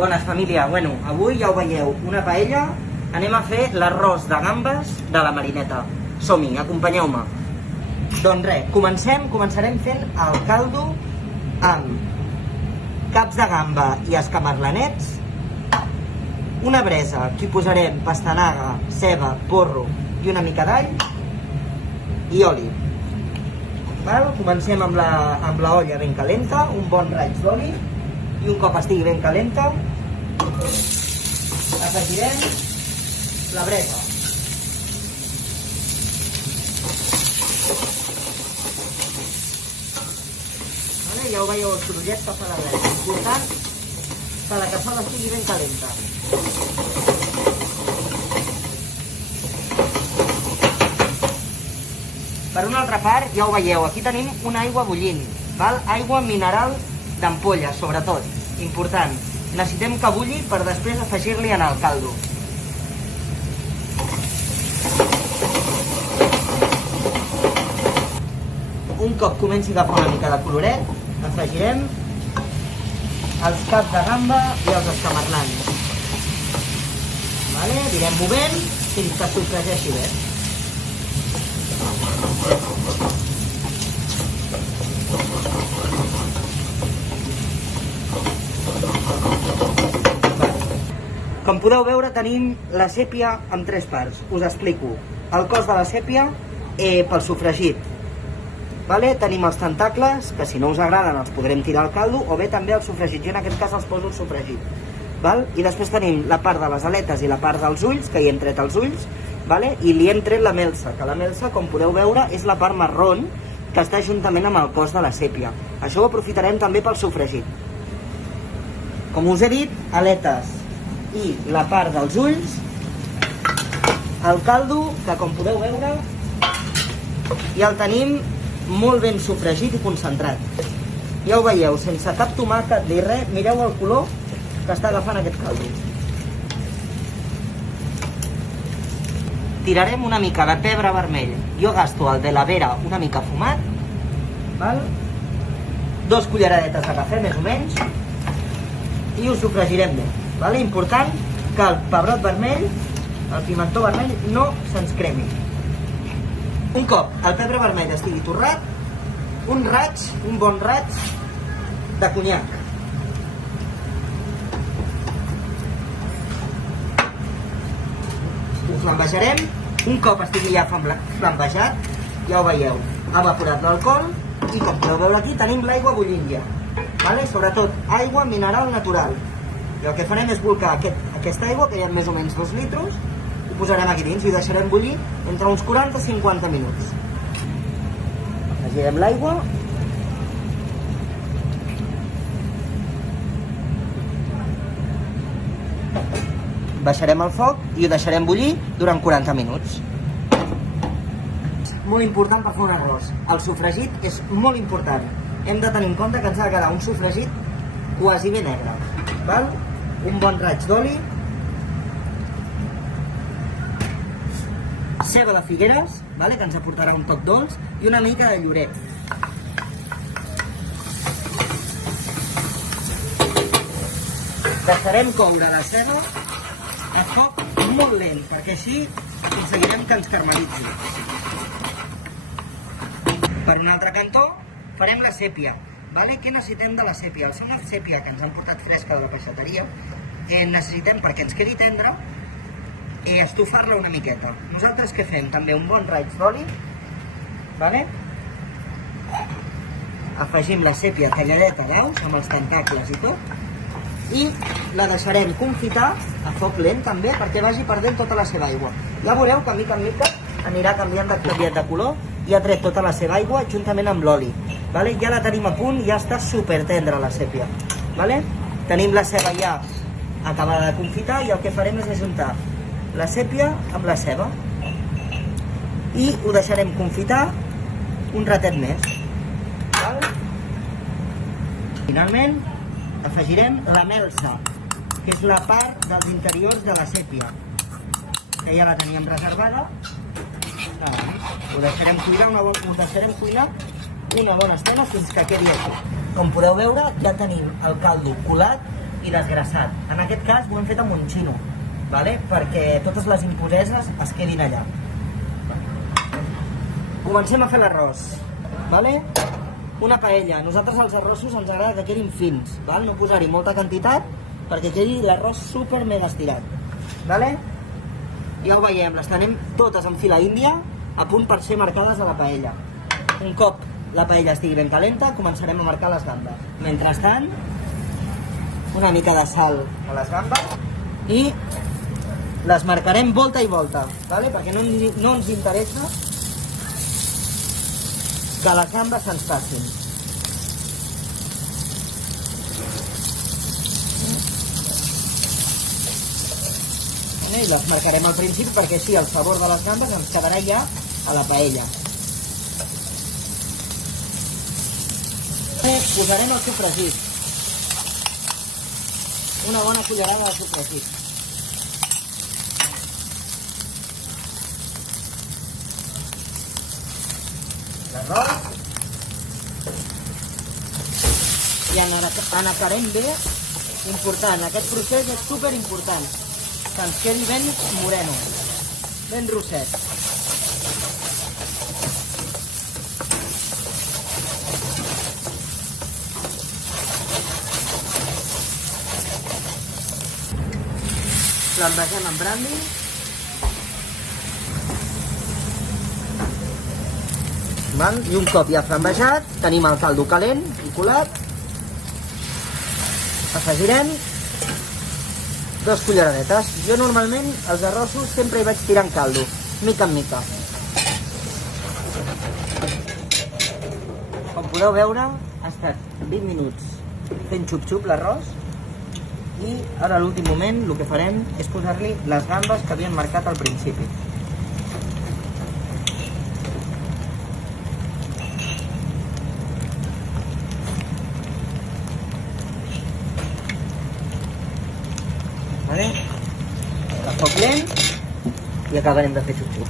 Bones, família. Bueno, avui ja ho veieu, una paella. Anem a fer l'arròs de gambes de la Marineta. Som-hi, acompanyeu-me. Doncs res, començarem fent el caldo amb caps de gamba i escamarlanets, una bresa, que hi posarem pastanaga, ceba, porro i una mica d'all i oli. Comencem amb la olla ben calenta, un bon raig d'oli, i un cop estigui ben calenta afegirem la bresa. Ja ho veieu, el sorollet que fa la bresa. Important que la cassola estigui ben calenta. Per una altra part, ja ho veieu, aquí tenim una aigua bullint, aigua mineral d'ampolla, sobretot, important. Necessitem que bulli per després afegir-li en el caldo. Un cop comenci a agafar una mica de coloret, afegirem els caps de gamba i els escamarlans. Anirem movent fins que sofregeixi bé. Com podeu veure, tenim la sèpia en 3 parts. Us explico. El cos de la sèpia pel sofregit. Tenim els tentacles, que si no us agraden els podrem tirar al caldo, o bé també el sofregit. Jo en aquest cas els poso el sofregit. I després tenim la part de les aletes i la part dels ulls, que hi hem tret els ulls, i li hem tret la melsa, que la melsa, com podeu veure, és la part marrón que està juntament amb el cos de la sèpia. Això ho aprofitarem també pel sofregit. Com us he dit, aletes i la part dels ulls, el caldo, que com podeu veure, ja el tenim molt ben sofregit i concentrat. Ja ho veieu, sense cap tomàquet ni res, mireu el color que està agafant aquest caldo. Tirarem una mica de pebre vermell. Jo gasto el de la vera una mica fumat. 2 culleradetes de cafè, més o menys, i ho sofregirem bé. Important que el pebrot vermell, el pimentó vermell, no se'ns cremi. Un cop el pebre vermell estigui torrat, un bon raig de conyac. Ho flambejarem. Un cop estigui ja flambejat, ja ho veieu, ha evaporat l'alcohol i com podeu veure aquí tenim l'aigua bullint ja. Sobretot aigua mineral natural. I el que farem és bolcar aquesta aigua, que hi ha més o menys 2 litres, ho posarem aquí dins i ho deixarem bullir entre uns 40 i 50 minuts. Afegirem l'aigua. Baixarem el foc i ho deixarem bullir durant 40 minuts. Molt important per fer un arròs. El sofregit és molt important. Hem de tenir en compte que ens ha de quedar un sofregit quasi bé negre. Un bon raig d'oli, ceba de Figueres, que ens aportarà un toc dolç, i una mica de llorer. Deixarem coure la ceba a foc molt lent, perquè així aconseguirem que ens caramelitzi. Per un altre cantó farem la sèpia. Què necessitem de la sèpia? Al ser una sèpia que ens han portat fresca de la peixateria, necessitem, perquè ens quedi tendra, estufar-la una miqueta. Nosaltres què fem? També un bon raig d'oli, afegim la sèpia talladeta d'aus amb els tentacles i tot, i la deixarem confitar a foc lent també perquè vagi perdent tota la seva aigua. Ja veureu que mica en mica anirà canviant de color i ha tret tota la seva aigua juntament amb l'oli. Ja la tenim a punt, ja està super tendra la sèpia. Tenim la ceba ja acabada de confitar i el que farem és ajuntar la sèpia amb la ceba i ho deixarem confitar un ratet més. Finalment afegirem la melsa, que és la part dels interiors de la sèpia, que ja la teníem reservada. Ho deixarem cuinar una bona estona fins que quedi aquí. Com podeu veure, ja tenim el caldo colat i desgrassat. En aquest cas ho hem fet amb un xino, vale? Perquè totes les impureses es quedin allà. Comencem a fer l'arròs, vale? Una paella. Nosaltres els arrossos ens agrada que quedin fins, val? No posar-hi molta quantitat perquè quedi l'arròs super mega estirat, vale? Ja ho veiem, les tenim totes en fila índia a punt per ser marcades a la paella. Un cop la paella estigui ben calenta, començarem a marcar les gambes. Mentrestant, una mica de sal a les gambes i les marcarem volta i volta, vale? Perquè no ens interessa que les gambes se'ns passin. I les marcarem al principi perquè així el sabor de les gambes ens quedarà ja a la paella. Posarem el sofregit. Una bona cullerada de sofregit. L'arròs. I anacarem bé. Important, aquest procés és super important. Que ens quedi ben moreno, ben rosset. Flambegem amb brandy. I un cop ja flambejat, tenim el caldo calent i colat. Afegirem 2 culleradetes. Jo normalment els arrossos sempre hi vaig tirant caldo, mica en mica. Com podeu veure, ha estat 20 minuts fent xup-xup l'arròs i ara a l'últim moment el que farem és posar-li les gambes que havíem marcat al principi. A foc lent i acabarem de fer xup-xup.